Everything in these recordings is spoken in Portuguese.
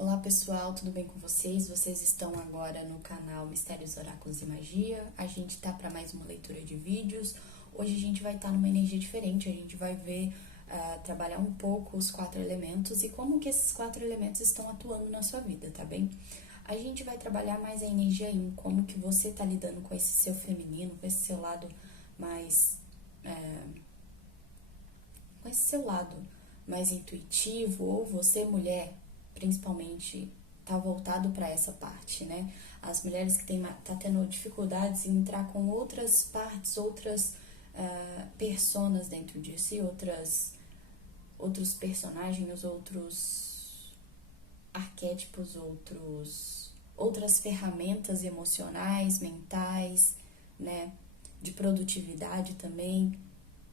Olá pessoal, tudo bem com vocês? Vocês estão agora no canal Mistérios, Oráculos e Magia. A gente tá para mais uma leitura de vídeos. Hoje a gente vai estar numa energia diferente, a gente vai ver, trabalhar um pouco os 4 elementos e como que esses 4 elementos estão atuando na sua vida, tá bem? A gente vai trabalhar mais a energia em como que você tá lidando com esse seu feminino, com esse seu lado mais... com esse seu lado mais intuitivo, ou você, mulher, principalmente, tá voltado para essa parte, né? As mulheres que tá tendo dificuldades em entrar com outras partes, outras personas dentro de si, outros personagens, outros arquétipos, outras ferramentas emocionais, mentais, né? De produtividade também.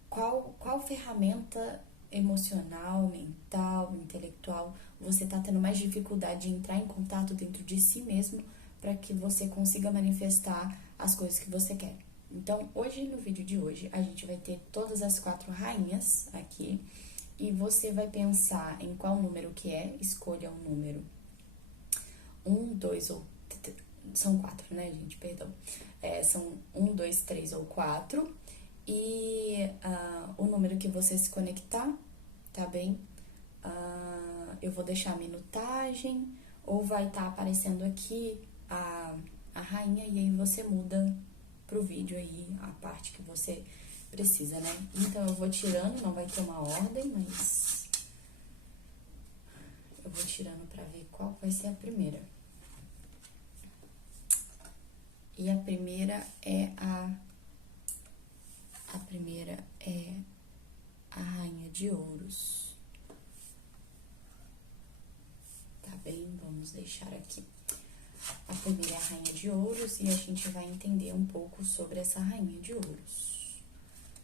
Qual ferramenta emocional, mental, intelectual você está tendo mais dificuldade de entrar em contato dentro de si mesmo para que você consiga manifestar as coisas que você quer? Então, hoje, no vídeo de hoje, a gente vai ter todas as 4 rainhas aqui e você vai pensar em qual número que é, escolha um número. 1, 2 ou... São 4, né, gente? Perdão. São 1, 2, 3 ou 4. E o número que você se conectar, tá bem? Eu vou deixar a minutagem, ou vai estar aparecendo aqui a rainha, e aí você muda pro vídeo aí a parte que você precisa, né? Então, eu vou tirando, não vai ter uma ordem, mas eu vou tirando pra ver qual vai ser a primeira. E a primeira é a Rainha de Ouros. Tá bem? Vamos deixar aqui. A primeira é a Rainha de Ouros e a gente vai entender um pouco sobre essa Rainha de Ouros.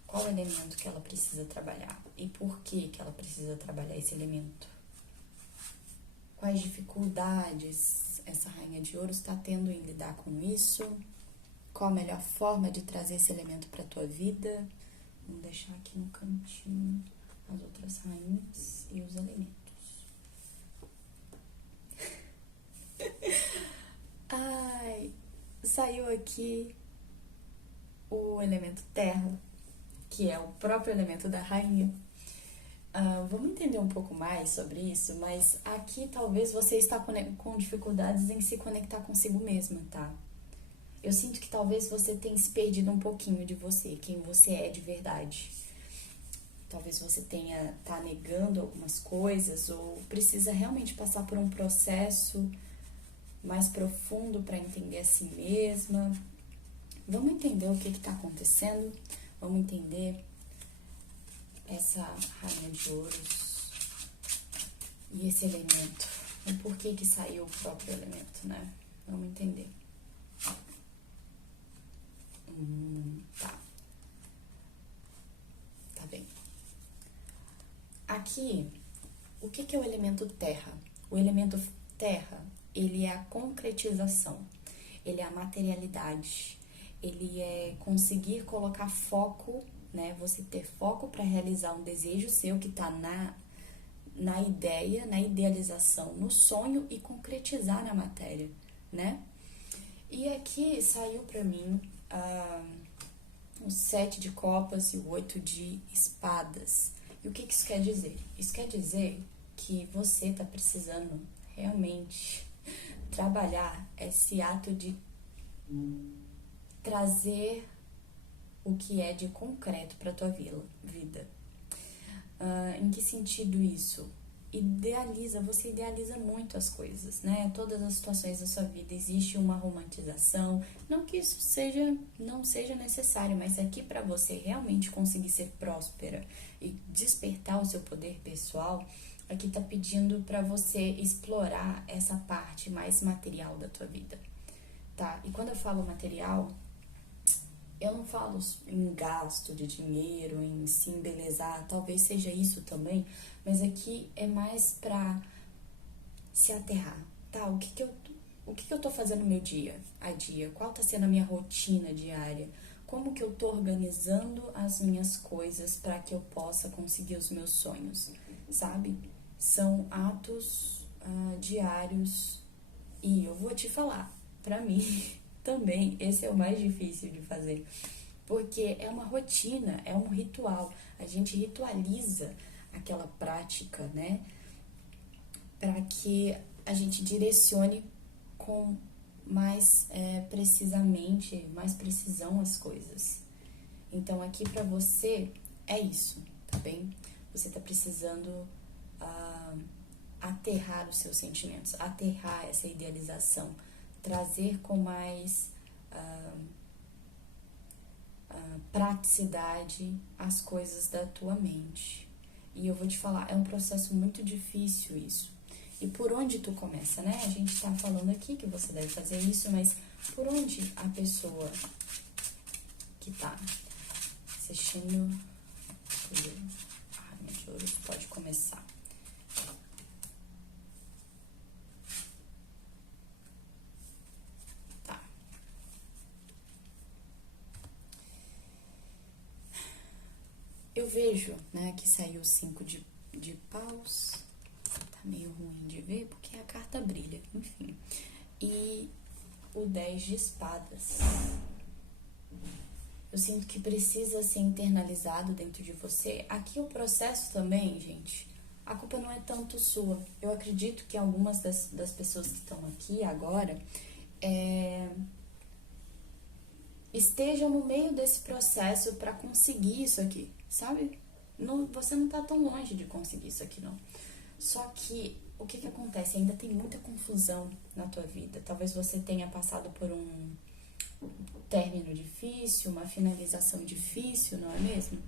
Qual elemento que ela precisa trabalhar e por que ela precisa trabalhar esse elemento? Quais dificuldades essa Rainha de Ouros está tendo em lidar com isso? Qual a melhor forma de trazer esse elemento para a tua vida? Vamos deixar aqui no cantinho as outras rainhas e os elementos. Ai, saiu aqui o elemento terra, que é o próprio elemento da rainha. Vamos entender um pouco mais sobre isso, mas aqui talvez você está com dificuldades em se conectar consigo mesma, tá? Eu sinto que talvez você tenha se perdido um pouquinho de você, quem você é de verdade. Talvez você tá negando algumas coisas ou precisa realmente passar por um processo mais profundo para entender a si mesma. Vamos entender o que está acontecendo, vamos entender essa Rainha de Ouros e esse elemento, o porquê que saiu o próprio elemento, né? Vamos entender. Tá bem. Aqui, o que é o elemento terra? O elemento terra, ele é a concretização, ele é a materialidade, ele é conseguir colocar foco, né? Você ter foco para realizar um desejo seu que tá na ideia, na idealização, no sonho e concretizar na matéria, né? E aqui saiu para mim o 7 de copas e o 8 de espadas. E o que isso quer dizer? Isso quer dizer que você tá precisando realmente trabalhar esse ato de trazer o que é de concreto para tua vida. Em que sentido isso? Você idealiza muito as coisas, né? Todas as situações da sua vida existe uma romantização. Não que isso não seja necessário, mas aqui para você realmente conseguir ser próspera e despertar o seu poder pessoal, aqui tá pedindo para você explorar essa parte mais material da tua vida, tá? E quando eu falo material, eu não falo em gasto de dinheiro, em se embelezar, talvez seja isso também, mas aqui é mais pra se aterrar, tá? O que eu tô fazendo no meu dia a dia? Qual tá sendo a minha rotina diária? Como que eu tô organizando as minhas coisas para que eu possa conseguir os meus sonhos, sabe? São atos diários. E eu vou te falar, pra mim também esse é o mais difícil de fazer, porque é uma rotina, é um ritual. A gente ritualiza aquela prática, né, para que a gente direcione com mais precisamente, mais precisão as coisas. Então aqui pra você é isso, tá bem? Você tá precisando aterrar os seus sentimentos, aterrar essa idealização, trazer com mais praticidade as coisas da tua mente. E eu vou te falar, é um processo muito difícil isso. E por onde tu começa, né? A gente tá falando aqui que você deve fazer isso, mas por onde a pessoa que tá assistindo a Rainha de Ouros pode começar? Tá. Eu vejo, né, que saiu o 5 de paus. Tá meio ruim de ver porque a carta brilha, enfim. E o 10 de espadas. Eu sinto que precisa ser internalizado dentro de você. Aqui o processo também, gente, a culpa não é tanto sua. Eu acredito que algumas das pessoas que estão aqui agora estejam no meio desse processo para conseguir isso aqui, sabe? Não, você não tá tão longe de conseguir isso aqui, não. Só que o que acontece? Ainda tem muita confusão na tua vida. Talvez você tenha passado por um término difícil, uma finalização difícil, não é mesmo?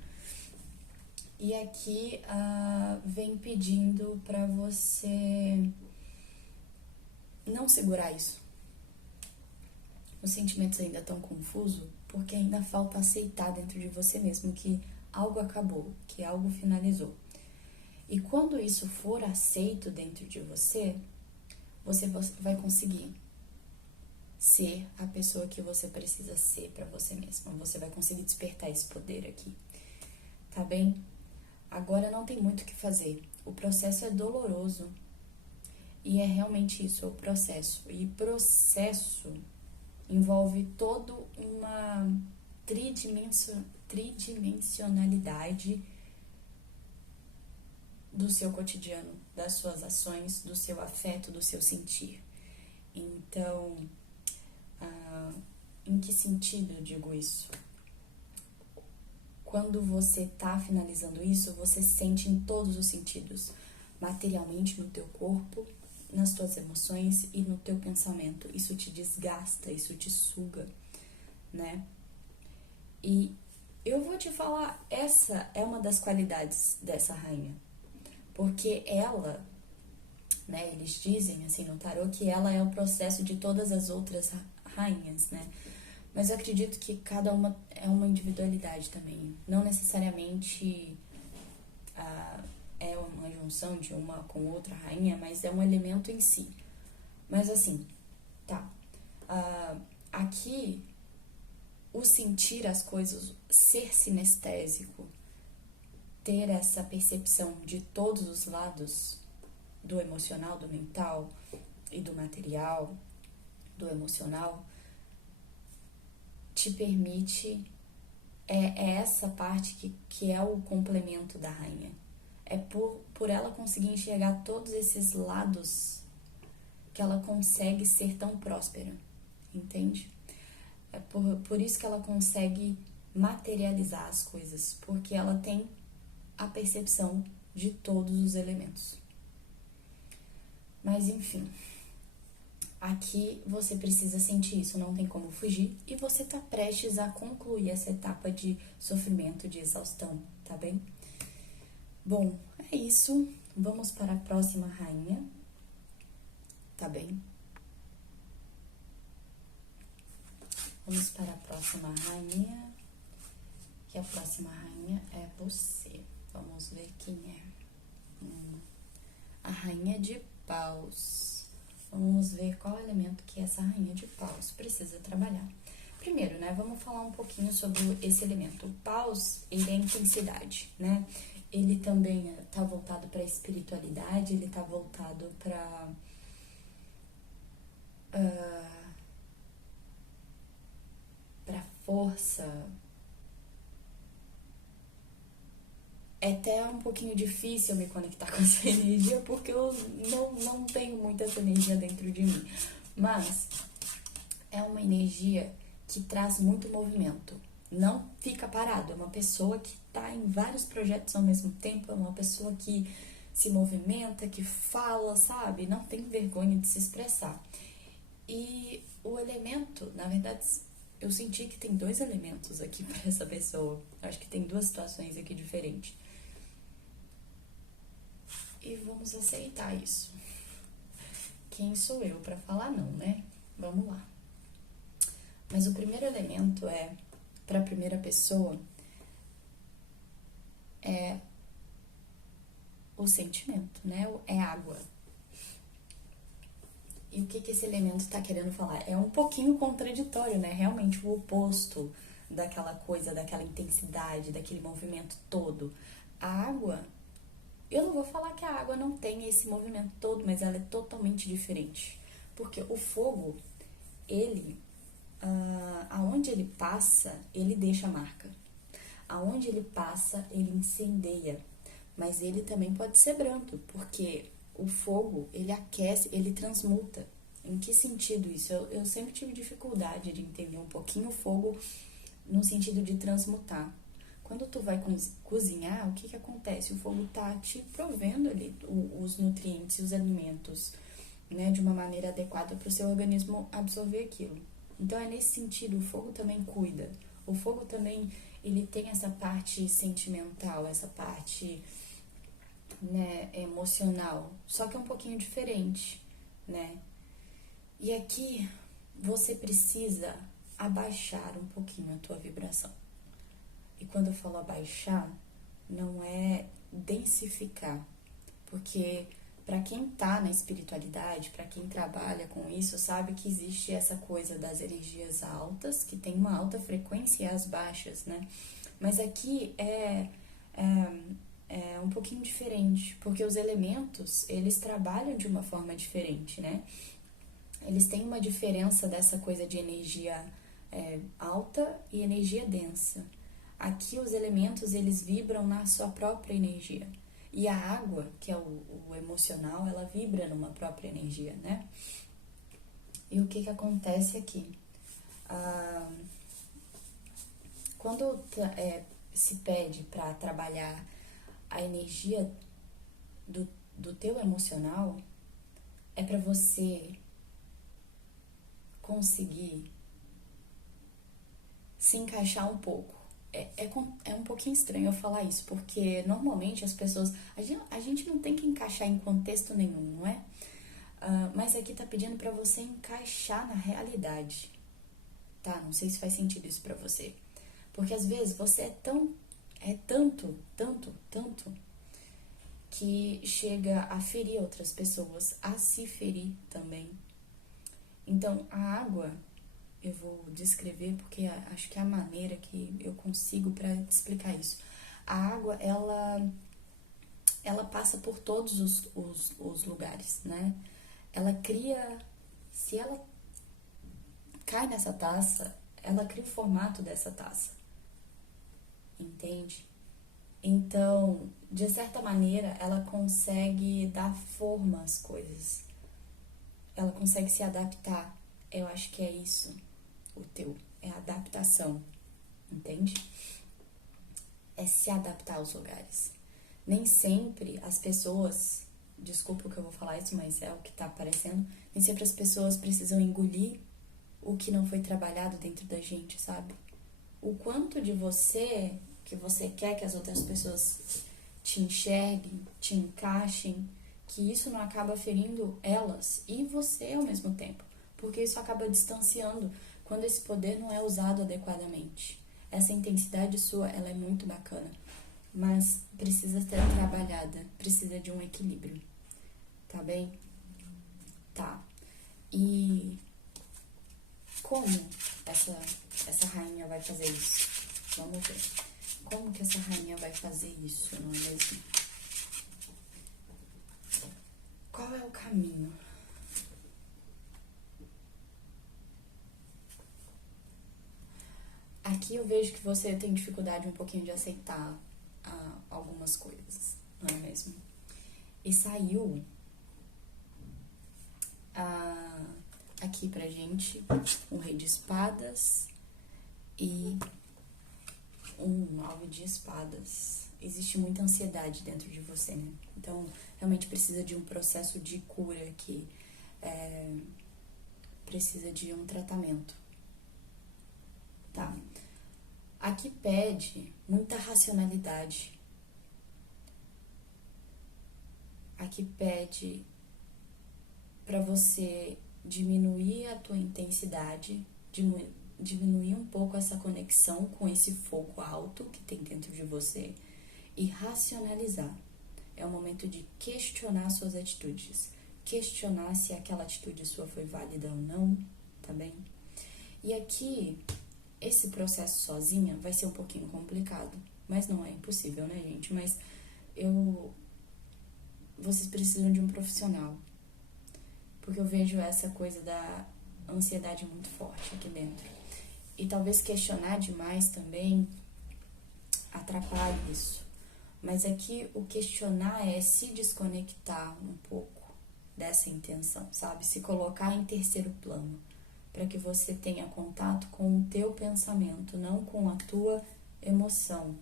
E aqui vem pedindo para você não segurar isso. Os sentimentos ainda estão confusos porque ainda falta aceitar dentro de você mesmo que algo acabou, que algo finalizou. E quando isso for aceito dentro de você, você vai conseguir ser a pessoa que você precisa ser para você mesma. Você vai conseguir despertar esse poder aqui, tá bem? Agora não tem muito o que fazer. O processo é doloroso e é realmente isso, é o processo. E processo envolve toda uma tridimensionalidade do seu cotidiano, das suas ações, do seu afeto, do seu sentir. Então, em que sentido eu digo isso? Quando você tá finalizando isso, você sente em todos os sentidos, materialmente no teu corpo, nas tuas emoções e no teu pensamento. Isso te desgasta, isso te suga, né? E eu vou te falar, essa é uma das qualidades dessa rainha. Porque ela, né, eles dizem assim no tarô que ela é o processo de todas as outras rainhas, né? Mas eu acredito que cada uma é uma individualidade também. Não necessariamente é uma junção de uma com outra rainha, mas é um elemento em si. Mas assim, tá. Aqui, o sentir as coisas, ser sinestésico, ter essa percepção de todos os lados do emocional, do mental e do material, do emocional, te permite, é essa parte que é o complemento da rainha. É por ela conseguir enxergar todos esses lados que ela consegue ser tão próspera, entende? É por isso que ela consegue materializar as coisas, porque ela tem a percepção de todos os elementos. Mas enfim, aqui você precisa sentir isso, não tem como fugir, e você tá prestes a concluir essa etapa de sofrimento, de exaustão, tá bem? Bom, é isso. Vamos para a próxima rainha, tá bem? Vamos para a próxima rainha, que a próxima rainha é você. Vamos ver quem é. A rainha de paus. Vamos ver qual elemento que essa rainha de paus precisa trabalhar. Primeiro, né, vamos falar um pouquinho sobre esse elemento. O paus, ele é intensidade, né? Ele também tá voltado para a espiritualidade, ele tá voltado para para força. É até um pouquinho difícil me conectar com essa energia, porque eu não tenho muita essa energia dentro de mim. Mas é uma energia que traz muito movimento. Não fica parado. É uma pessoa que está em vários projetos ao mesmo tempo. É uma pessoa que se movimenta, que fala, sabe? Não tem vergonha de se expressar. E o elemento, na verdade, eu senti que tem dois elementos aqui para essa pessoa. Acho que tem duas situações aqui diferentes. E vamos aceitar isso. Quem sou eu para falar não, né? Vamos lá. Mas o primeiro elemento para a primeira pessoa, é o sentimento, né? É água. E o que esse elemento está querendo falar? É um pouquinho contraditório, né? Realmente o oposto daquela coisa, daquela intensidade, daquele movimento todo. A água, eu não vou falar que a água não tem esse movimento todo, mas ela é totalmente diferente. Porque o fogo, ele, aonde ele passa, ele deixa marca. Aonde ele passa, ele incendeia. Mas ele também pode ser brando, porque o fogo, ele aquece, ele transmuta. Em que sentido isso? Eu sempre tive dificuldade de entender um pouquinho o fogo no sentido de transmutar. Quando tu vai cozinhar, o que acontece? O fogo tá te provendo ali os nutrientes e os alimentos, né, de uma maneira adequada para o seu organismo absorver aquilo. Então é nesse sentido, o fogo também cuida. O fogo também, ele tem essa parte sentimental, essa parte, né, emocional, só que é um pouquinho diferente, né? E aqui você precisa abaixar um pouquinho a tua vibração. E quando eu falo abaixar, não é densificar, porque para quem tá na espiritualidade, para quem trabalha com isso, sabe que existe essa coisa das energias altas, que tem uma alta frequência, e as baixas, né? Mas aqui é um pouquinho diferente, porque os elementos, eles trabalham de uma forma diferente, né? Eles têm uma diferença dessa coisa de energia alta e energia densa. Aqui os elementos, eles vibram na sua própria energia. E a água, que é o emocional, ela vibra numa própria energia, né? E o que acontece aqui? Quando se pede para trabalhar a energia do teu emocional, é para você conseguir se encaixar um pouco. É um pouquinho estranho eu falar isso, porque normalmente as pessoas... A gente não tem que encaixar em contexto nenhum, não é? Mas aqui tá pedindo pra você encaixar na realidade, tá? Não sei se faz sentido isso pra você. Porque às vezes você é tanto, que chega a ferir outras pessoas, a se ferir também. Então, a água, eu vou descrever porque acho que é a maneira que eu consigo para te explicar isso. A água, ela passa por todos os lugares, né? Ela cria, se ela cai nessa taça, ela cria o formato dessa taça, entende? Então, de certa maneira, ela consegue dar forma às coisas, ela consegue se adaptar. Eu acho que é isso, é a adaptação, entende? É se adaptar aos lugares. Nem sempre as pessoas, desculpa o que eu vou falar isso, mas é o que tá aparecendo, nem sempre as pessoas precisam engolir o que não foi trabalhado dentro da gente, sabe? O quanto de você, que você quer que as outras pessoas te enxerguem, te encaixem, que isso não acaba ferindo elas e você ao mesmo tempo, porque isso acaba distanciando quando esse poder não é usado adequadamente. Essa intensidade sua, ela é muito bacana, mas precisa ser trabalhada, precisa de um equilíbrio, tá bem? Tá. E como essa rainha vai fazer isso? Vamos ver. Como que essa rainha vai fazer isso, não é mesmo? Qual é o caminho? aqui eu vejo que você tem dificuldade um pouquinho de aceitar algumas coisas, não é mesmo? E saiu aqui pra gente um rei de espadas e um 9 de espadas. Existe muita ansiedade dentro de você, né? Então, realmente precisa de um processo de cura aqui. Precisa de um tratamento, tá? Aqui pede muita racionalidade. Aqui pede para você diminuir a tua intensidade, diminuir um pouco essa conexão com esse fogo alto que tem dentro de você e racionalizar. É o momento de questionar suas atitudes, questionar se aquela atitude sua foi válida ou não, tá bem? E aqui, esse processo sozinha vai ser um pouquinho complicado, mas não é impossível, né, gente? Mas vocês precisam de um profissional, porque eu vejo essa coisa da ansiedade muito forte aqui dentro. E talvez questionar demais também atrapalhe isso. Mas aqui o questionar é se desconectar um pouco dessa intenção, sabe? Se colocar em terceiro plano, para que você tenha contato com o teu pensamento, não com a tua emoção.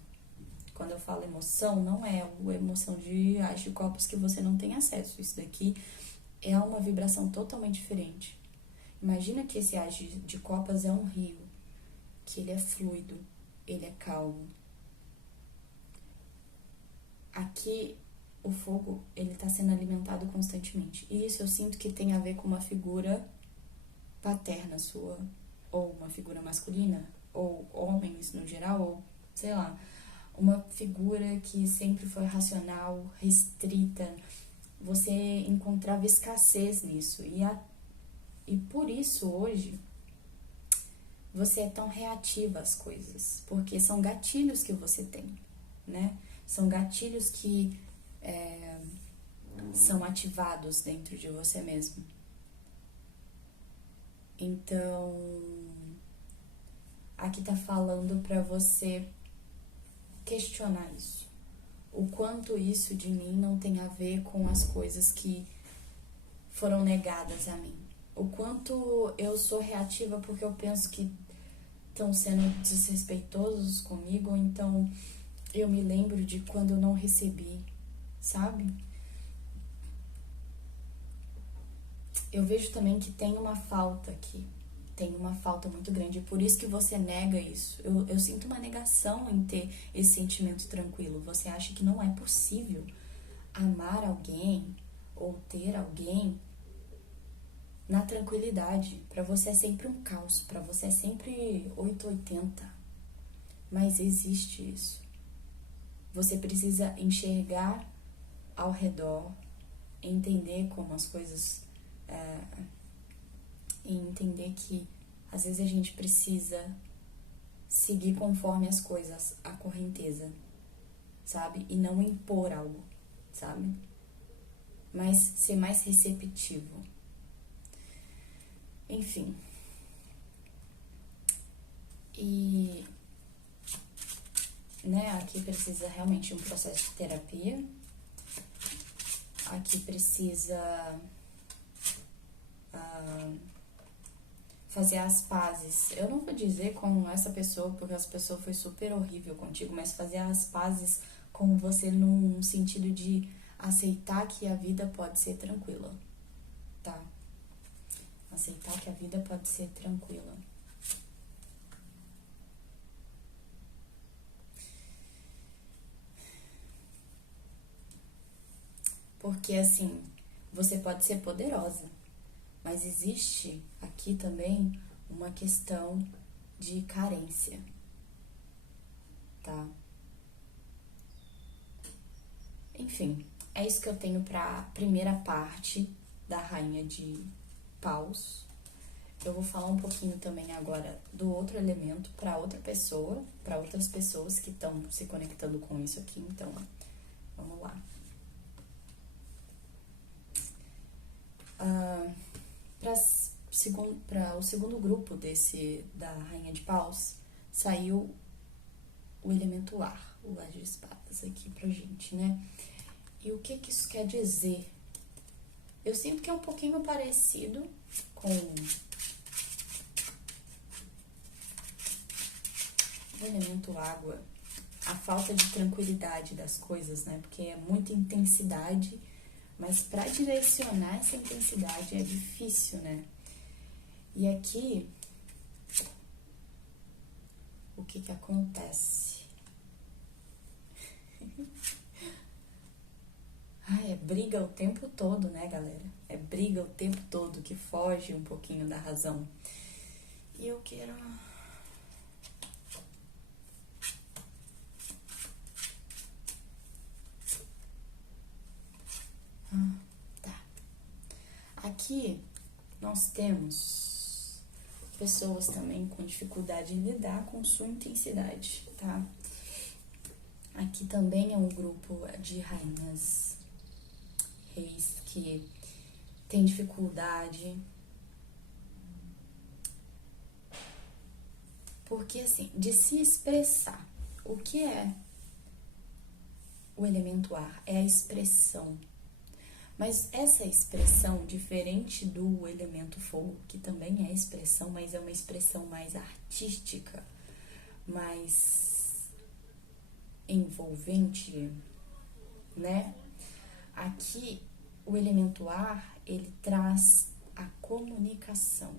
Quando eu falo emoção, não é a emoção de as de copas que você não tem acesso. Isso daqui é uma vibração totalmente diferente. Imagina que esse as de copas é um rio, que ele é fluido, ele é calmo. Aqui, o fogo, ele tá sendo alimentado constantemente. E isso eu sinto que tem a ver com uma figura paterna sua, ou uma figura masculina, ou homens no geral, ou sei lá, uma figura que sempre foi racional, restrita. Você encontrava escassez nisso. E por isso, hoje, você é tão reativa às coisas. Porque são gatilhos que você tem, né? São gatilhos que são ativados dentro de você mesmo. Então, aqui tá falando pra você questionar isso. O quanto isso de mim não tem a ver com as coisas que foram negadas a mim. O quanto eu sou reativa porque eu penso que estão sendo desrespeitosos comigo, ou então eu me lembro de quando eu não recebi, sabe? Eu vejo também que tem uma falta aqui. Tem uma falta muito grande. Por isso que você nega isso. Eu sinto uma negação em ter esse sentimento tranquilo. Você acha que não é possível amar alguém ou ter alguém na tranquilidade. Pra você é sempre um caos. Pra você é sempre 880. Mas existe isso. Você precisa enxergar ao redor, entender como as coisas... e entender que às vezes a gente precisa seguir conforme as coisas, a correnteza, sabe? E não impor algo, sabe? Mas ser mais receptivo. Enfim. E, né, aqui precisa realmente de um processo de terapia. Aqui precisa fazer as pazes. Eu não vou dizer com essa pessoa, porque essa pessoa foi super horrível contigo, mas fazer as pazes com você num sentido de aceitar que a vida pode ser tranquila, tá? Aceitar que a vida pode ser tranquila. Porque, assim, você pode ser poderosa, mas existe aqui também uma questão de carência, tá? Enfim, é isso que eu tenho pra primeira parte da Rainha de Paus. Eu vou falar um pouquinho também agora do outro elemento para outra pessoa, para outras pessoas que estão se conectando com isso aqui. Então, vamos lá. Para o segundo grupo da Rainha de Paus, saiu o elemento ar, o As de Espadas aqui pra gente, né? E o que isso quer dizer? Eu sinto que é um pouquinho parecido com o elemento água, a falta de tranquilidade das coisas, né? Porque é muita intensidade, mas para direcionar essa intensidade é difícil, né? E aqui, o que acontece? Ai, é briga o tempo todo, né, galera? É briga o tempo todo que foge um pouquinho da razão. E eu quero... tá. Aqui nós temos pessoas também com dificuldade em lidar com sua intensidade, tá? Aqui também é um grupo de rainhas, reis que tem dificuldade. Porque, assim, de se expressar. O que é o elemento ar? É a expressão. Mas essa expressão, diferente do elemento fogo, que também é expressão, mas é uma expressão mais artística, mais envolvente, né? Aqui, o elemento ar, ele traz a comunicação,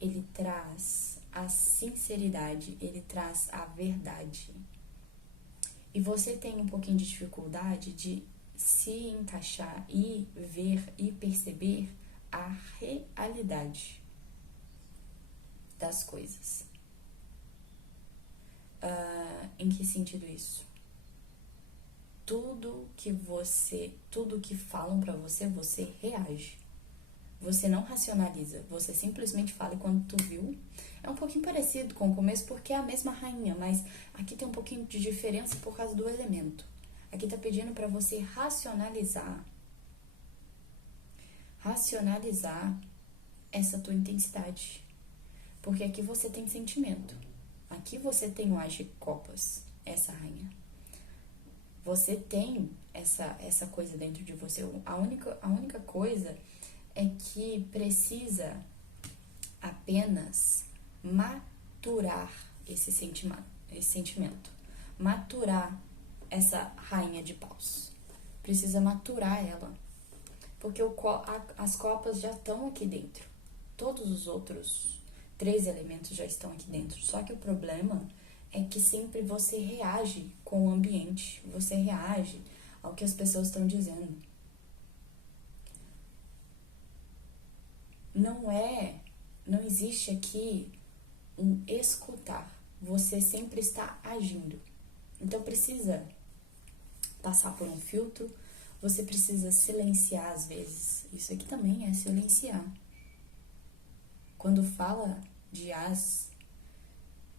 ele traz a sinceridade, ele traz a verdade. E você tem um pouquinho de dificuldade de se encaixar e ver e perceber a realidade das coisas. Em que sentido isso? Tudo que falam pra você, você reage. Você não racionaliza, você simplesmente fala e quando tu viu. É um pouquinho parecido com o começo porque é a mesma rainha, mas aqui tem um pouquinho de diferença por causa do elemento. Aqui tá pedindo pra você racionalizar essa tua intensidade. Porque aqui você tem sentimento. Aqui você tem o As de Copas, essa rainha. Você tem essa coisa dentro de você. A única coisa é que precisa apenas maturar esse sentimento. Maturar essa rainha de paus. Precisa maturar ela. Porque as copas já estão aqui dentro. Todos os outros 3 elementos já estão aqui dentro. Só que o problema é que sempre você reage com o ambiente. Você reage ao que as pessoas estão dizendo. Não existe aqui um escutar. Você sempre está agindo. Então precisa passar por um filtro. Você precisa silenciar às vezes. Isso aqui também é silenciar. Quando fala de As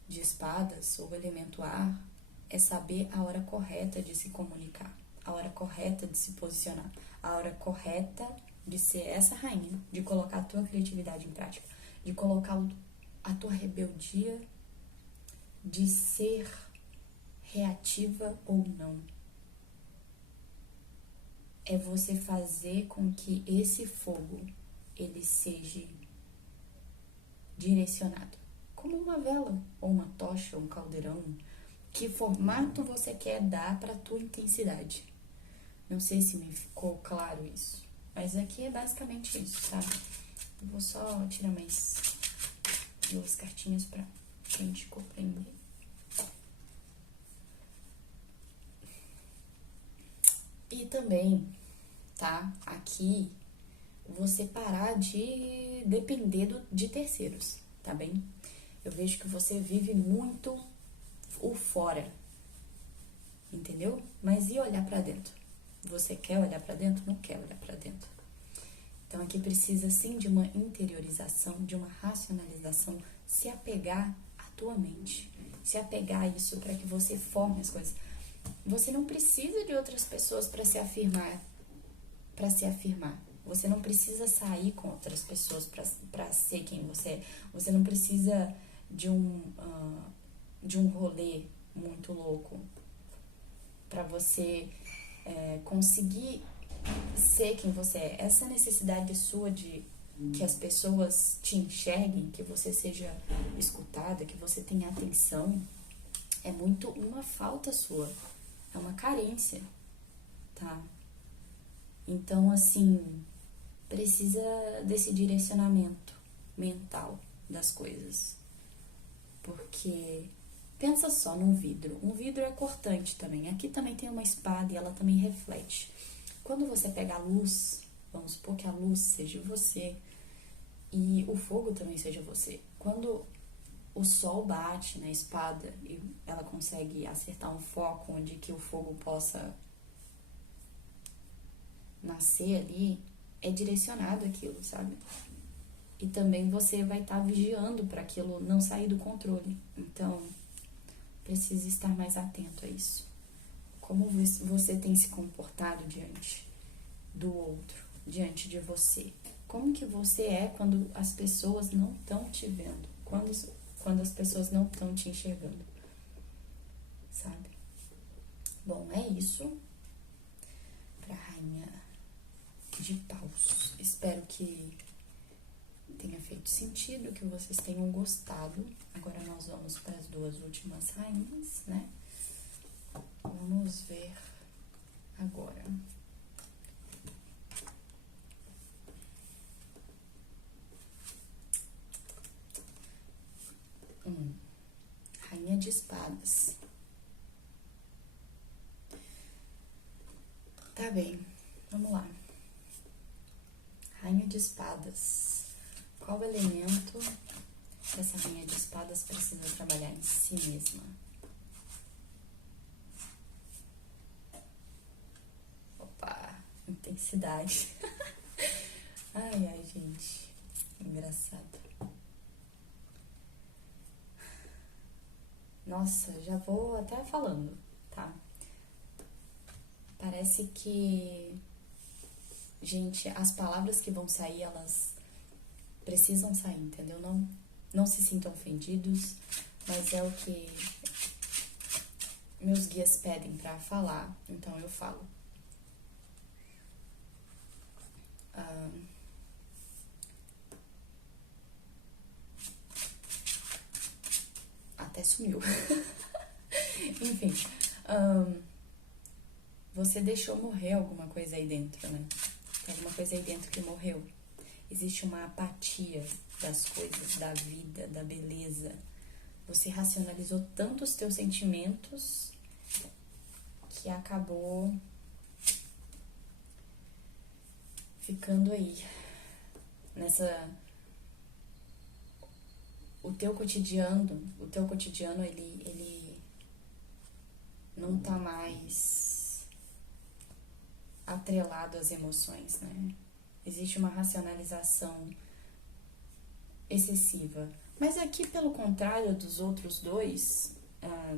de Espadas ou elemento ar, é saber a hora correta de se comunicar, a hora correta de se posicionar, a hora correta de ser essa rainha, de colocar a tua criatividade em prática, de colocar a tua rebeldia, de ser reativa ou não. É você fazer com que esse fogo, ele seja direcionado. Como uma vela, ou uma tocha, ou um caldeirão. Que formato você quer dar para a tua intensidade? Não sei se me ficou claro isso. Mas aqui é basicamente isso, tá? Eu vou só tirar mais 2 cartinhas pra gente compreender. E também, tá? Aqui, você parar de depender de terceiros, tá bem? Eu vejo que você vive muito o fora, entendeu? Mas e olhar pra dentro? Você quer olhar pra dentro? Não quer olhar pra dentro. Então aqui precisa sim de uma interiorização, de uma racionalização, se apegar à tua mente, se apegar a isso para que você forme as coisas. Você não precisa de outras pessoas para se afirmar, Você não precisa sair com outras pessoas para ser quem você é. Você não precisa de de um rolê muito louco para você conseguir ser quem você é. Essa necessidade sua de que as pessoas te enxerguem, que você seja escutada, que você tenha atenção, é muito uma falta sua, é uma carência, tá? Então, assim, precisa desse direcionamento mental das coisas. Porque pensa só num vidro. Um vidro é cortante também. Aqui também tem uma espada e ela também reflete. Quando você pega a luz, vamos supor que a luz seja você e o fogo também seja você. Quando o sol bate na espada e ela consegue acertar um foco onde que o fogo possa nascer ali, é direcionado aquilo, sabe? E também você vai estar vigiando para aquilo não sair do controle. Então, precisa estar mais atento a isso. Como você tem se comportado diante do outro, diante de você? Como que você é quando as pessoas não estão te vendo? Quando as pessoas não estão te enxergando, sabe? Bom, é isso para a Rainha de Paus. Espero que tenha feito sentido, que vocês tenham gostado. Agora nós vamos para as duas últimas rainhas, né? Vamos ver agora. Rainha de Espadas. Tá bem, vamos lá. Rainha de Espadas. Qual elemento que essa Rainha de Espadas precisa trabalhar em si mesma? Opa, intensidade. Ai, gente, engraçado. Nossa, já vou até falando, tá? Parece que, gente, as palavras que vão sair, elas precisam sair, entendeu? Não se sintam ofendidos, mas é o que meus guias pedem pra falar, então eu falo. Até sumiu. Enfim, você deixou morrer alguma coisa aí dentro, né? Tem alguma coisa aí dentro que morreu. Existe uma apatia das coisas, da vida, da beleza. Você racionalizou tanto os teus sentimentos que acabou ficando aí nessa... O teu cotidiano, ele não tá mais atrelado às emoções, né? Existe uma racionalização excessiva. Mas aqui, pelo contrário dos outros dois,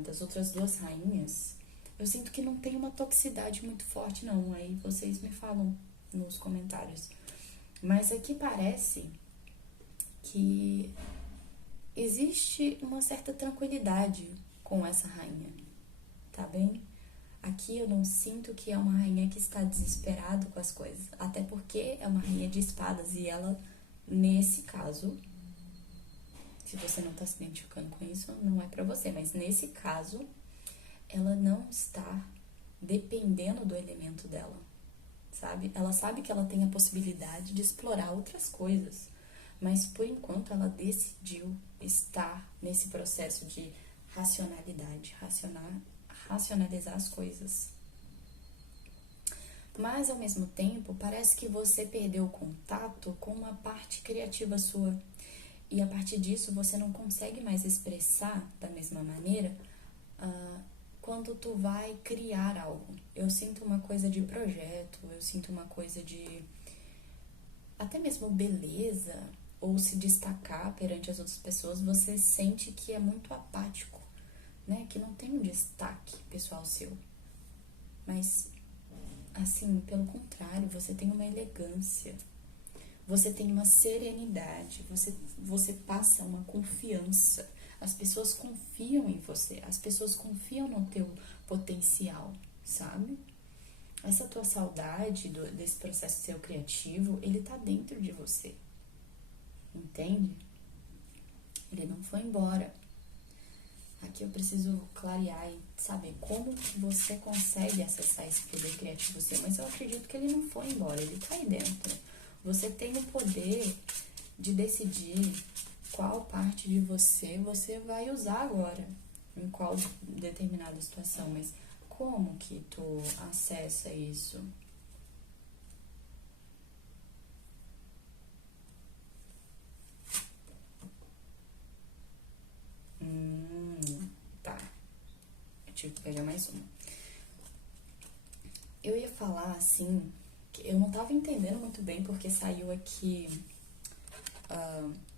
das outras duas rainhas, eu sinto que não tem uma toxicidade muito forte, não. Aí vocês me falam nos comentários. Mas aqui parece que existe uma certa tranquilidade com essa rainha, tá bem? Aqui eu não sinto que é uma rainha que está desesperada com as coisas, até porque é uma rainha de espadas e ela, nesse caso, se você não está se identificando com isso, não é pra você, mas nesse caso, ela não está dependendo do elemento dela, sabe? Ela sabe que ela tem a possibilidade de explorar outras coisas, mas por enquanto ela decidiu estar nesse processo de racionalidade, racionalizar as coisas. Mas ao mesmo tempo, parece que você perdeu o contato com uma parte criativa sua. E a partir disso você não consegue mais expressar da mesma maneira quando tu vai criar algo. Eu sinto uma coisa de projeto, eu sinto uma coisa de até mesmo beleza, ou se destacar perante as outras pessoas, você sente que é muito apático, né? Que não tem um destaque pessoal seu. Mas, assim, pelo contrário, você tem uma elegância, você tem uma serenidade, você passa uma confiança. As pessoas confiam em você, as pessoas confiam no teu potencial, sabe? Essa tua saudade desse processo seu criativo, ele tá dentro de você, entende? Ele não foi embora. Aqui eu preciso clarear e saber como que você consegue acessar esse poder criativo seu, mas eu acredito que ele não foi embora, ele tá aí dentro. Você tem o poder de decidir qual parte de você vai usar agora, em qual determinada situação, mas como que tu acessa isso? Tá. Eu tive que pegar mais uma. Eu ia falar assim, que eu não tava entendendo muito bem porque saiu aqui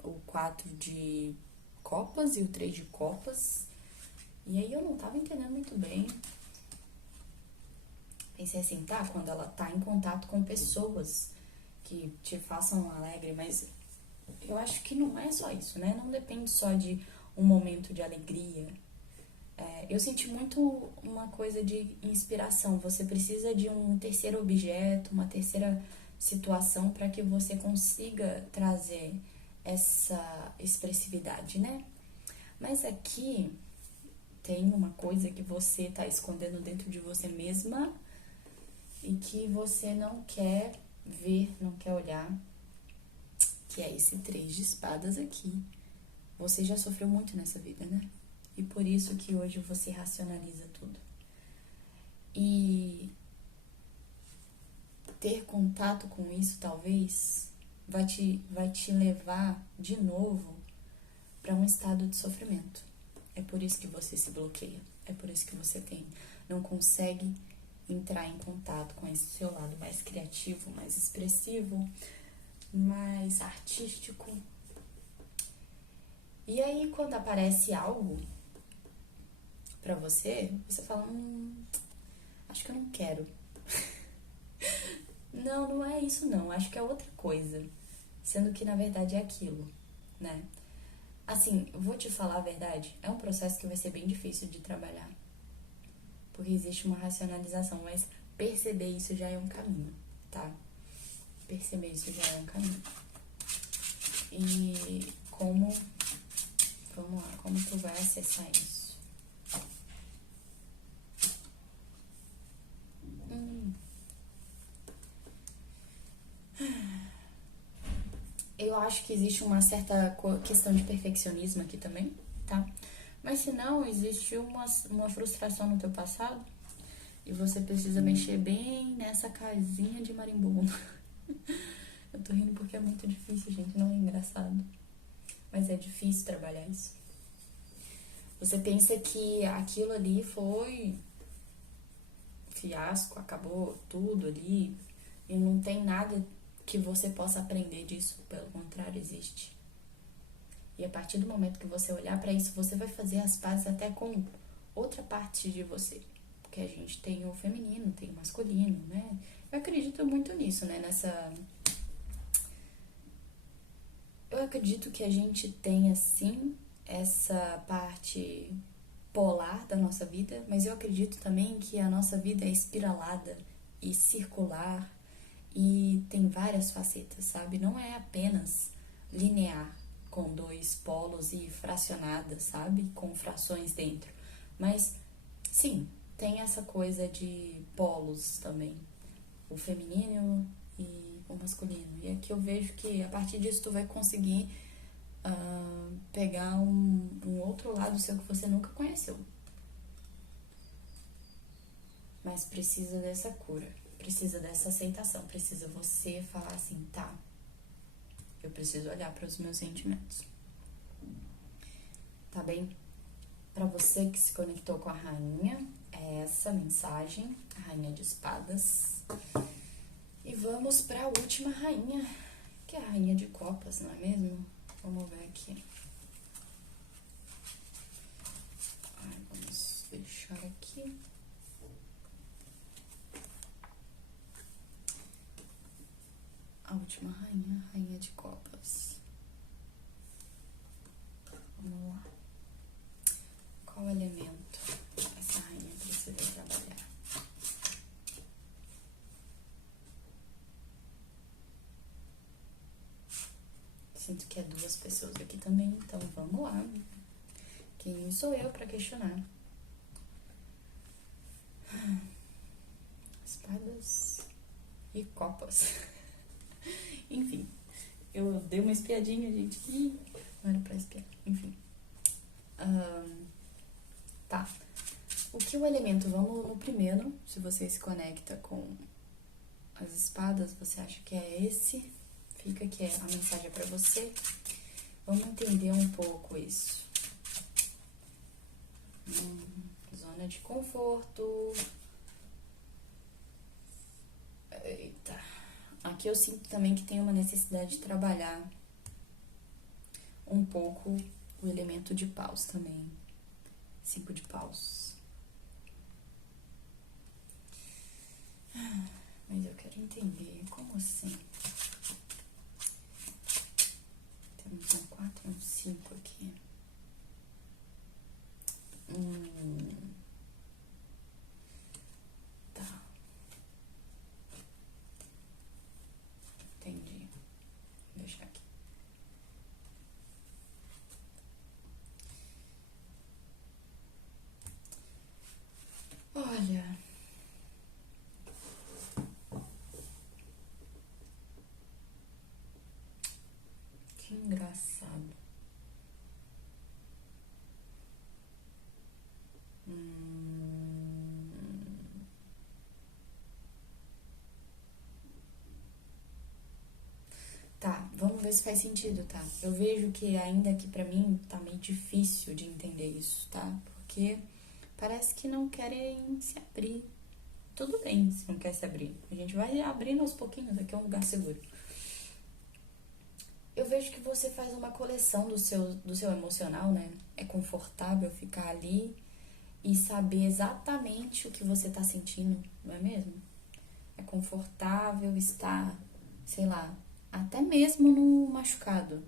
o 4 de copas e o 3 de copas. E aí eu não tava entendendo muito bem. Pensei assim, tá, quando ela tá em contato com pessoas que te façam alegre, mas eu acho que não é só isso, né? Não depende só de um momento de alegria. Eu senti muito uma coisa de inspiração. Você precisa de um terceiro objeto, uma terceira situação para que você consiga trazer essa expressividade, né? Mas aqui tem uma coisa que você está escondendo dentro de você mesma e que você não quer ver, não quer olhar, que é esse 3 de espadas aqui. Você já sofreu muito nessa vida, né? E por isso que hoje você racionaliza tudo. E ter contato com isso, talvez, vai te levar de novo para um estado de sofrimento. É por isso que você se bloqueia. É por isso que você não consegue entrar em contato com esse seu lado mais criativo, mais expressivo, mais artístico. E aí, quando aparece algo pra você, você fala, acho que eu não quero. Não, não é isso não, acho que é outra coisa. Sendo que, na verdade, é aquilo, né? Assim, eu vou te falar a verdade, é um processo que vai ser bem difícil de trabalhar. Porque existe uma racionalização, mas perceber isso já é um caminho, tá? Perceber isso já é um caminho. E vamos lá, como tu vai acessar isso? Eu acho que existe uma certa questão de perfeccionismo aqui também, tá? Mas se não, existe uma frustração no teu passado e você precisa mexer bem nessa casinha de marimbondo. Eu tô rindo porque é muito difícil, gente, não é engraçado. Mas é difícil trabalhar isso. Você pensa que aquilo ali foi fiasco, acabou tudo ali e não tem nada que você possa aprender disso, pelo contrário, existe. E a partir do momento que você olhar para isso, você vai fazer as pazes até com outra parte de você. Porque a gente tem o feminino, tem o masculino, né? Eu acredito muito nisso, né? Eu acredito que a gente tenha, sim, essa parte polar da nossa vida, mas eu acredito também que a nossa vida é espiralada e circular e tem várias facetas, sabe? Não é apenas linear com dois polos e fracionada, sabe? Com frações dentro. Mas sim, tem essa coisa de polos também. O feminino e o masculino. E aqui eu vejo que a partir disso tu vai conseguir pegar um outro lado seu que você nunca conheceu. Mas precisa dessa cura, precisa dessa aceitação, precisa você falar assim, tá, eu preciso olhar para os meus sentimentos. Tá bem? Para você que se conectou com a rainha, é essa mensagem, a rainha de espadas. E vamos para a última rainha, que é a rainha de copas, não é mesmo? Vamos ver aqui. Vamos fechar aqui. A última rainha, rainha de copas. Vamos lá. Sinto que é duas pessoas aqui também, então vamos lá. Quem sou eu pra questionar? Espadas e copas. Enfim, eu dei uma espiadinha, gente, que não era pra espiar. Enfim. Tá. O que o elemento? Vamos no primeiro. Se você se conecta com as espadas, você acha que é esse? Fica que a mensagem é pra você. Vamos entender um pouco isso. Zona de conforto. Eita. Aqui eu sinto também que tem uma necessidade de trabalhar um pouco o elemento de paus também. 5 de paus. Mas eu quero entender como assim. Temos um 4 e um 5 aqui. Tá. Entendi. Vou deixar aqui. Olha. Que engraçado. Tá, vamos ver se faz sentido, tá? Eu vejo que ainda que pra mim tá meio difícil de entender isso, tá? Porque parece que não querem se abrir. Tudo bem se não quer se abrir. A gente vai abrindo aos pouquinhos, aqui é um lugar seguro. Eu vejo que você faz uma coleção do seu emocional, né? É confortável ficar ali e saber exatamente o que você tá sentindo, não é mesmo? É confortável estar, sei lá, até mesmo no machucado.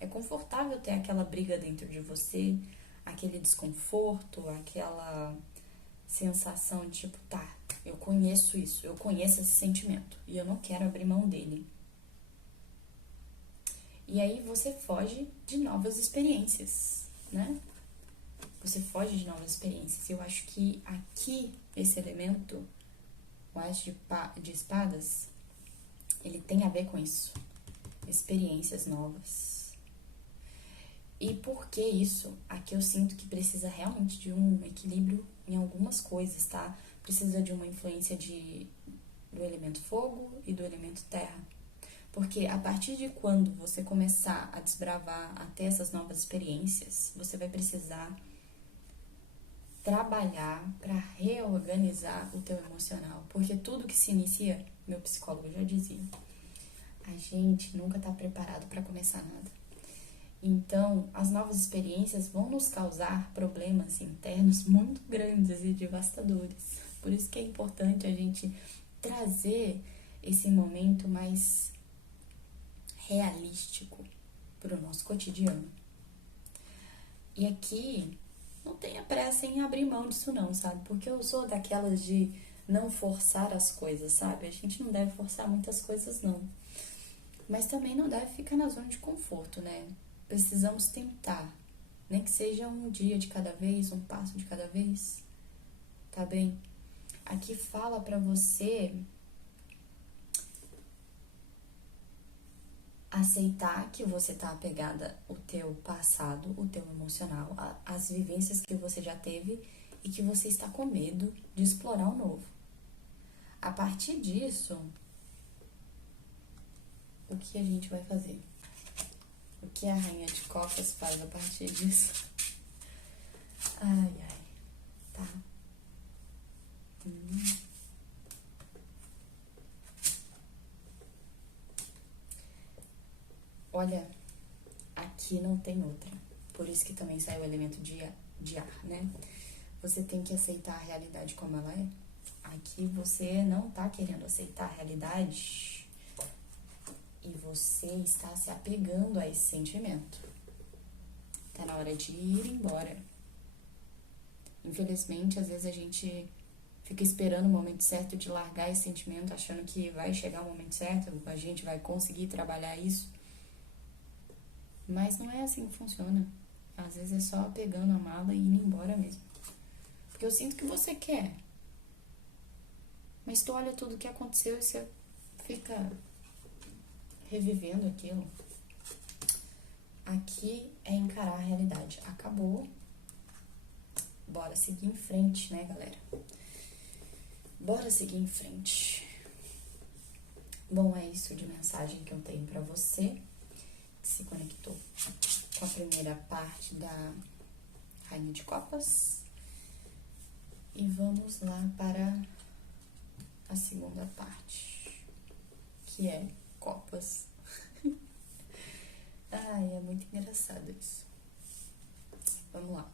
É confortável ter aquela briga dentro de você, aquele desconforto, aquela sensação de tipo, tá, eu conheço isso, eu conheço esse sentimento e eu não quero abrir mão dele. E aí você foge de novas experiências, né? Você foge de novas experiências. Eu acho que aqui, esse elemento, o As de espadas, ele tem a ver com isso. Experiências novas. E por que isso? Aqui eu sinto que precisa realmente de um equilíbrio em algumas coisas, tá? Precisa de uma influência do elemento fogo e do elemento terra. Porque a partir de quando você começar a desbravar, a ter essas novas experiências, você vai precisar trabalhar para reorganizar o teu emocional. Porque tudo que se inicia, meu psicólogo já dizia, a gente nunca está preparado para começar nada. Então, as novas experiências vão nos causar problemas internos muito grandes e devastadores. Por isso que é importante a gente trazer esse momento mais realístico para o nosso cotidiano. E aqui, não tenha pressa em abrir mão disso não, sabe? Porque eu sou daquelas de não forçar as coisas, sabe? A gente não deve forçar muitas coisas, não. Mas também não deve ficar na zona de conforto, né? Precisamos tentar. Nem que seja um dia de cada vez, um passo de cada vez. Tá bem? Aqui fala pra você aceitar que você tá apegada ao teu passado, o teu emocional, as vivências que você já teve e que você está com medo de explorar o novo. A partir disso, o que a gente vai fazer? O que a Rainha de Copas faz a partir disso? Ai, ai. Tá. Olha, aqui não tem outra. Por isso que também sai o elemento de ar, né? Você tem que aceitar a realidade como ela é. Aqui você não tá querendo aceitar a realidade e você está se apegando a esse sentimento. Tá na hora de ir embora. Infelizmente, às vezes a gente fica esperando o momento certo de largar esse sentimento, achando que vai chegar o momento certo, a gente vai conseguir trabalhar isso. Mas não é assim que funciona. Às vezes é só pegando a mala e indo embora mesmo. Porque eu sinto que você quer. Mas tu olha tudo o que aconteceu e você fica revivendo aquilo. Aqui é encarar a realidade. Acabou. Bora seguir em frente, né, galera? Bora seguir em frente. Bom, é isso de mensagem que eu tenho pra você, que se conectou com a primeira parte da Rainha de Copas. E vamos lá para a segunda parte, que é Copas. Ai, é muito engraçado isso. Vamos lá.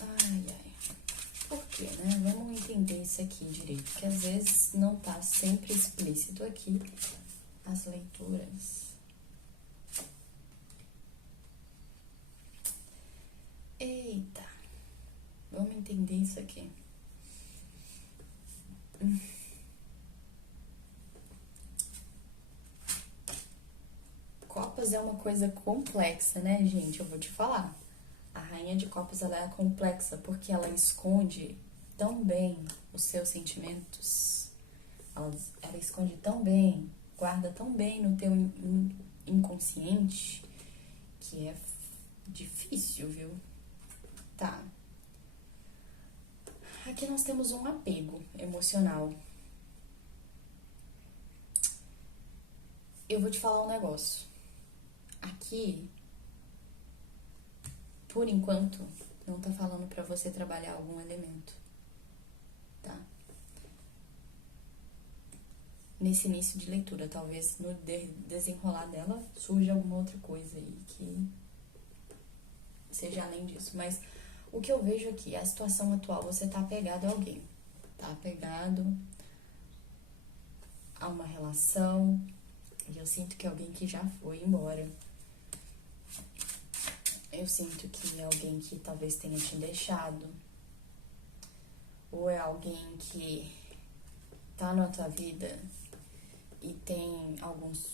Ai, ai. Por quê, né? Vamos entender isso aqui direito, que às vezes não tá sempre explícito aqui as leituras. Eita. Vamos entender isso aqui. Copas é uma coisa complexa, né, gente? Eu vou te falar. A Rainha de Copas, ela é complexa porque ela esconde tão bem os seus sentimentos. Ela esconde tão bem, guarda tão bem no teu inconsciente, que é difícil, viu? Tá. Aqui nós temos um apego emocional. Eu vou te falar um negócio. Aqui, por enquanto, não tá falando pra você trabalhar algum elemento, tá? Nesse início de leitura, talvez no desenrolar dela surja alguma outra coisa aí que seja além disso. Mas o que eu vejo aqui, a situação atual, você tá apegado a alguém, tá apegado a uma relação, e eu sinto que é alguém que já foi embora. Eu sinto que é alguém que talvez tenha te deixado, ou é alguém que tá na tua vida e tem alguns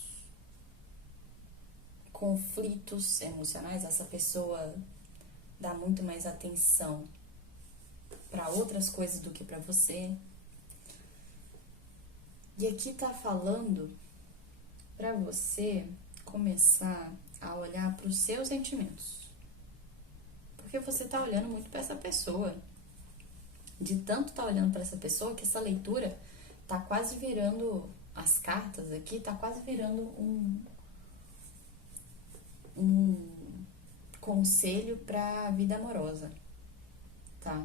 conflitos emocionais. Essa pessoa dá muito mais atenção para outras coisas do que para você. E aqui tá falando para você começar a olhar para os seus sentimentos. Porque você tá olhando muito para essa pessoa. De tanto tá olhando para essa pessoa que essa leitura tá quase virando, as cartas aqui, tá quase virando um conselho para a vida amorosa, tá?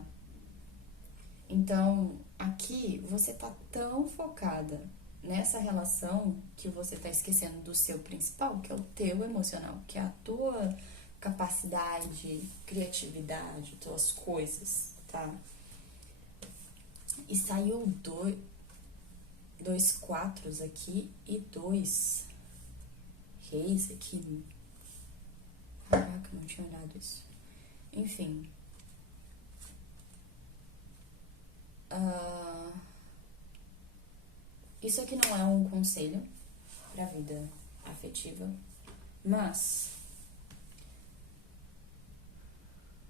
Então, aqui você tá tão focada nessa relação que você tá esquecendo do seu principal, que é o teu emocional, que é a tua capacidade, criatividade, tuas coisas, tá? E saiu dois quatros aqui e dois reis aqui. Caraca, não tinha olhado isso. Enfim. Isso aqui não é um conselho pra vida afetiva, mas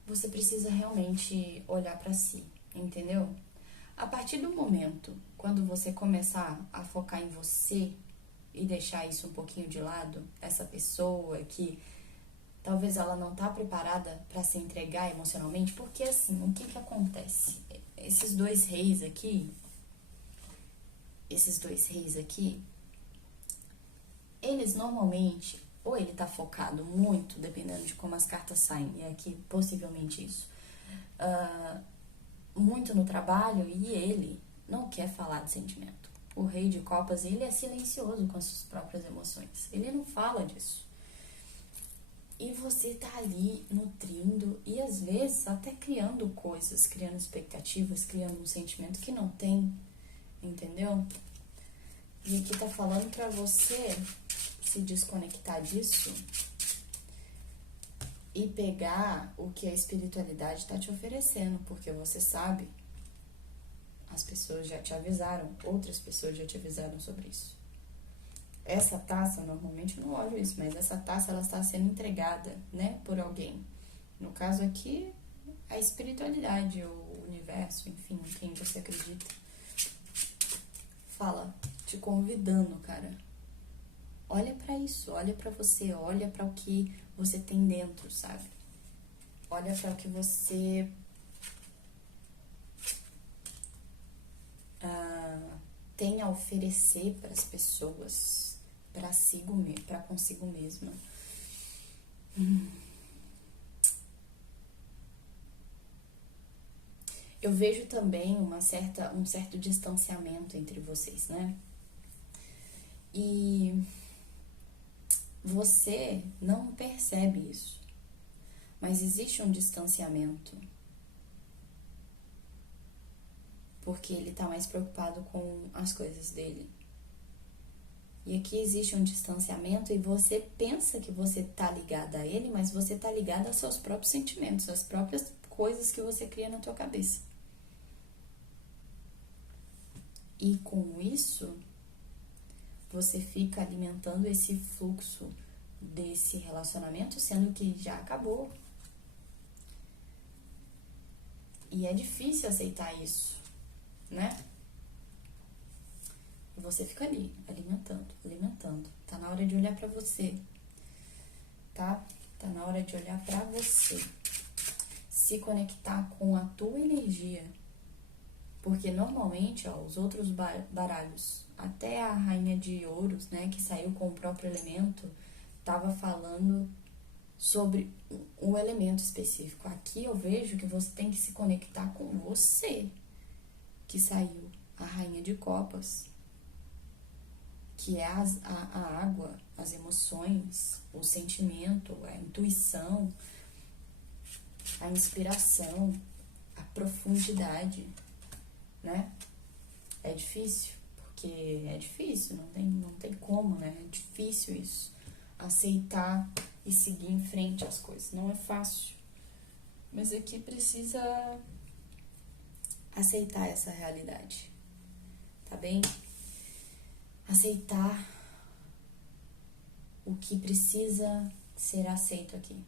você precisa realmente olhar pra si, entendeu? A partir do momento quando você começar a focar em você e deixar isso um pouquinho de lado, essa pessoa que talvez ela não tá preparada para se entregar emocionalmente, porque assim, o que que acontece? Esses dois reis aqui, eles normalmente, ou ele tá focado muito, dependendo de como as cartas saem, e aqui possivelmente isso, muito no trabalho, e ele não quer falar de sentimento. O rei de copas, ele é silencioso com as suas próprias emoções, ele não fala disso. E você tá ali nutrindo e às vezes até criando coisas, criando expectativas, criando um sentimento que não tem, entendeu? E aqui tá falando pra você se desconectar disso e pegar o que a espiritualidade tá te oferecendo, porque você sabe, as pessoas já te avisaram, outras pessoas já te avisaram sobre isso. essa taça, normalmente eu não olho isso, mas essa taça ela está sendo entregada, né, por alguém. No caso aqui, a espiritualidade, o universo, enfim, quem você acredita. Fala, te convidando, cara. Olha pra isso, olha pra você, olha pra o que você tem dentro, sabe? Olha pra o que você tem a oferecer para as pessoas, para consigo mesma. Eu vejo também um certo distanciamento entre vocês, né? E você não percebe isso, mas existe um distanciamento, porque ele tá mais preocupado com as coisas dele. E aqui existe um distanciamento e você pensa que você tá ligada a ele, mas você tá ligada aos seus próprios sentimentos, às próprias coisas que você cria na tua cabeça. E com isso, você fica alimentando esse fluxo desse relacionamento, sendo que já acabou. E é difícil aceitar isso, né? E você fica ali, alimentando, alimentando. Tá na hora de olhar pra você, tá? Tá na hora de olhar pra você. Se conectar com a tua energia. Porque normalmente, ó, os outros baralhos, até a Rainha de Ouros, né, que saiu com o próprio elemento, tava falando sobre um elemento específico. Aqui eu vejo que você tem que se conectar com você, que saiu a Rainha de Copas, que é a água, as emoções, o sentimento, a intuição, a inspiração, a profundidade, né? É difícil, porque é difícil, não tem como, né? É difícil isso. Aceitar e seguir em frente as coisas. Não é fácil. Mas aqui precisa aceitar essa realidade, tá bem? Aceitar o que precisa ser aceito aqui.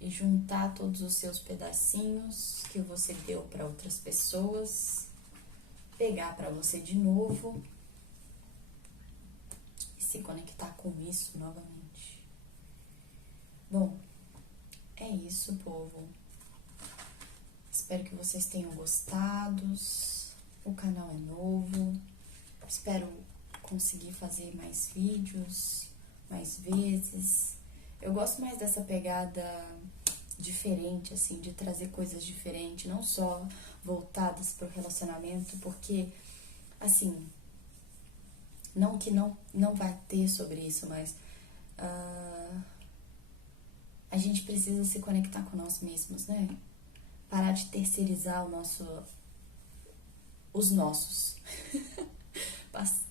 E juntar todos os seus pedacinhos que você deu para outras pessoas, pegar para você de novo e se conectar com isso novamente. Bom, é isso, povo. Espero que vocês tenham gostado. O canal é novo. Espero conseguir fazer mais vídeos, mais vezes. Eu gosto mais dessa pegada diferente, assim, de trazer coisas diferentes, não só voltadas para o relacionamento, porque, assim, não que não vai ter sobre isso, mas a gente precisa se conectar com nós mesmos, né? Parar de terceirizar os nossos.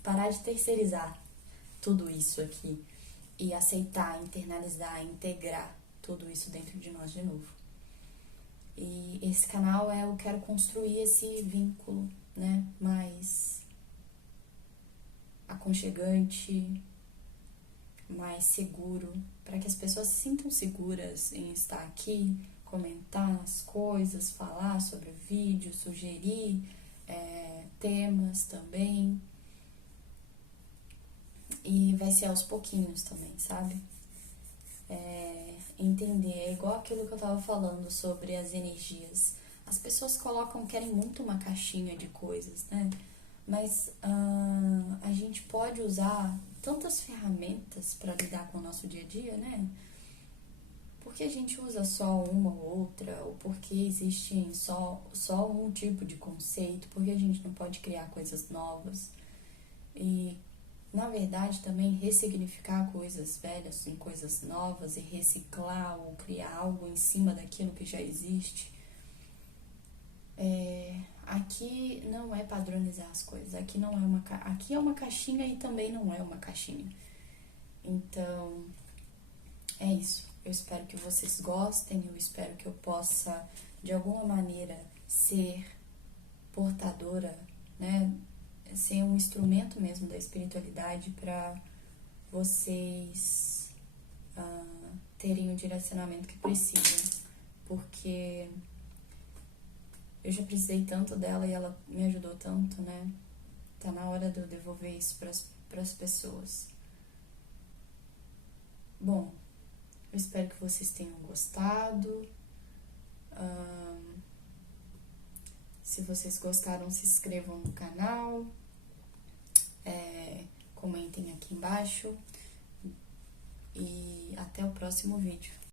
Parar de terceirizar tudo isso aqui e aceitar, internalizar, integrar tudo isso dentro de nós de novo. E esse canal eu quero construir esse vínculo, né, mais aconchegante, mais seguro, para que as pessoas se sintam seguras em estar aqui, comentar as coisas, falar sobre o vídeo, sugerir temas também. E vai ser aos pouquinhos também, sabe? Entender, é igual aquilo que eu tava falando sobre as energias. As pessoas querem muito uma caixinha de coisas, né? Mas a gente pode usar tantas ferramentas para lidar com o nosso dia a dia, né? Por que a gente usa só uma ou outra? Ou por que existe só um tipo de conceito? Por que a gente não pode criar coisas novas? E, na verdade, também ressignificar coisas velhas em coisas novas e reciclar ou criar algo em cima daquilo que já existe. Aqui não é padronizar as coisas, aqui é uma caixinha e também não é uma caixinha. Então, é isso. Eu espero que vocês gostem, eu espero que eu possa, de alguma maneira, ser portadora, né? Ser um instrumento mesmo da espiritualidade para vocês terem o direcionamento que precisam. Porque eu já precisei tanto dela e ela me ajudou tanto, né? Tá na hora de eu devolver isso para as pessoas. Bom, eu espero que vocês tenham gostado. Se vocês gostaram, se inscrevam no canal, comentem aqui embaixo e até o próximo vídeo.